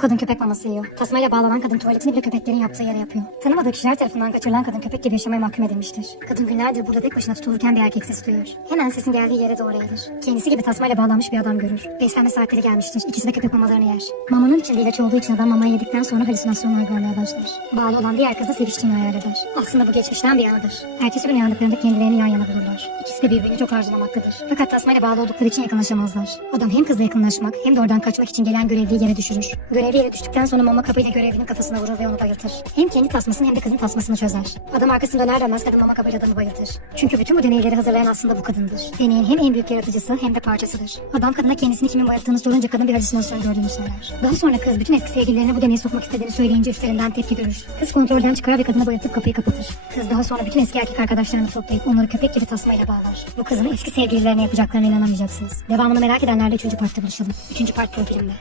kadın köpek maması yiyor. Tasmayla bağlanan kadın tuvaletini bile köpeklerin yaptığı yere yapıyor. Tanımadığı kişiler tarafından kaçırılan kadın köpek gibi yaşamaya mahkum edilmiştir. Kadın günlerdir burada tek başına tutulurken bir erkek sesi duyuyor. Hemen sesin geldiği yere doğru eğilir. Kendisi gibi tasmayla bağlanmış bir adam görür. Beslenme saatleri gelmiştir. İkisi de köpek mamalarını yer. Mamanın içinde ilaç olduğu için adam mamayı yedikten sonra halüsinasyonlar görmeye başlar. Bağlı olan diğer kızla seviştiğini hayal eder. Aslında bu geçmişten bir anıdır. Ertesi gün uyandıklarında kendilerini yan yana bulurlar. İkisi de birbirini çok arzulamaktadır. Fakat tasmayla bağlı oldukları için yakınlaşamazlar. Adam hem kızla yakınlaşmak hem de oradan kaçmak için gelen görevliyi yere düşürür. Görevli yere düştükten sonra mama kapıyla görevlinin kafasına vurur ve onu bayıltır. Hem kendi tasmasını hem de kızın tasmasını çözer. Adam arkasını döner dönmez kadın mama kabıyla adamı bayıltır. Çünkü bütün bu deneyleri hazırlayan aslında bu kadındır. Deneyin hem en büyük yaratıcısı hem de parçasıdır. Adam kadına kendisini kimin bayılttığını sorunca kadın bir halüsinasyon gördüğünü söyler. Daha sonra kız bütün eski sevgililerine bu deneyi sokmak istediğini söyleyince üstlerinden tepki görür. Kız kontrolden çıkar ve kadını bayıltıp kapıyı kapatır. Kız daha sonra bütün eski erkek arkadaşlarını toplayıp onları köpek gibi tasmayla bağlar. Bu kızın eski sevgililerine yapacaklarına inanamayacaksınız. Devamını merak edenlerle üçüncü partta buluşalım. Üçüncü part profilimde.